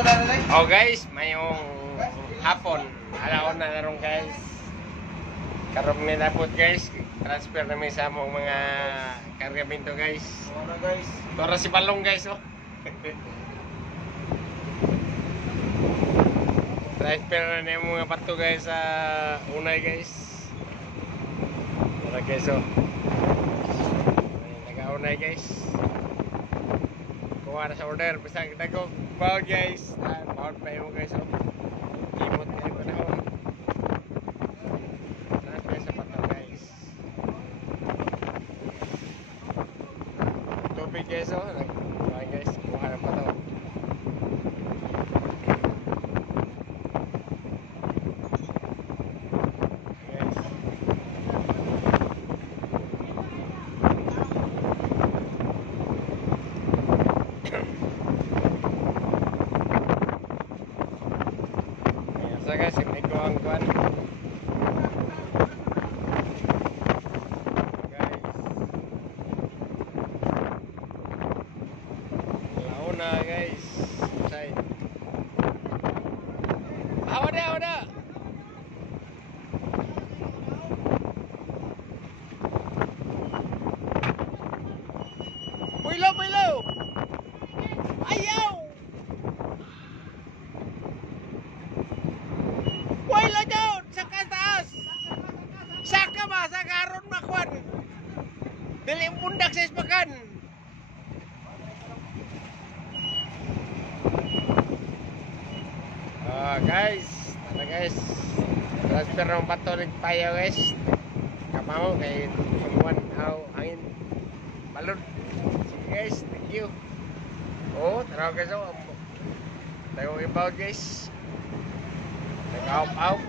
Oh guys, mayong hapon. Alaon na naroon guys. Karon mi napot guys. Transfer na mi sa among mga kargamento guys. Ano guys? Tora si Balong guys oh. Transfer na niya mga pato guys sa unay guys. Tara guys oh. Nag-unay guys. Kuha na sa order. Basta kita ko. Bawal guys. Bawal pa yung guys oh. Imot na yung panahon. Transfer sa pato guys. Tubig guys oh. Kuha guys. Kuha na pato. So guys, may kuwang kuwan. Guys. Launa guys. Side. Wada. Puilo. Ayaw. Wala doon sa taas. Saka ba sa karon makwan. Dili pundak sa ispakan. Guys, tara guys. Transfer ng patolik tayo guys. Kamao kay sumuan aw angin. Balon. Sige guys, thank you. Oh, tara guys oh. Tayo inbound guys. Nag-out.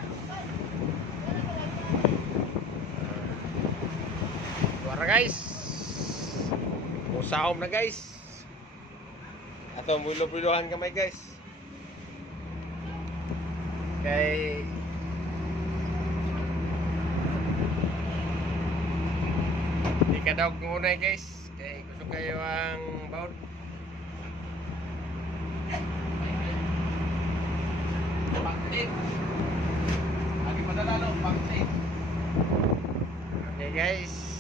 Luar guys. Musaom na guys. Ato bulo-bulohan kamay guys. Kay di ka daw ngunay guys. Kay gusto kayo ang baon. Pangsit. Lagi padala no, pangsit. Okay guys.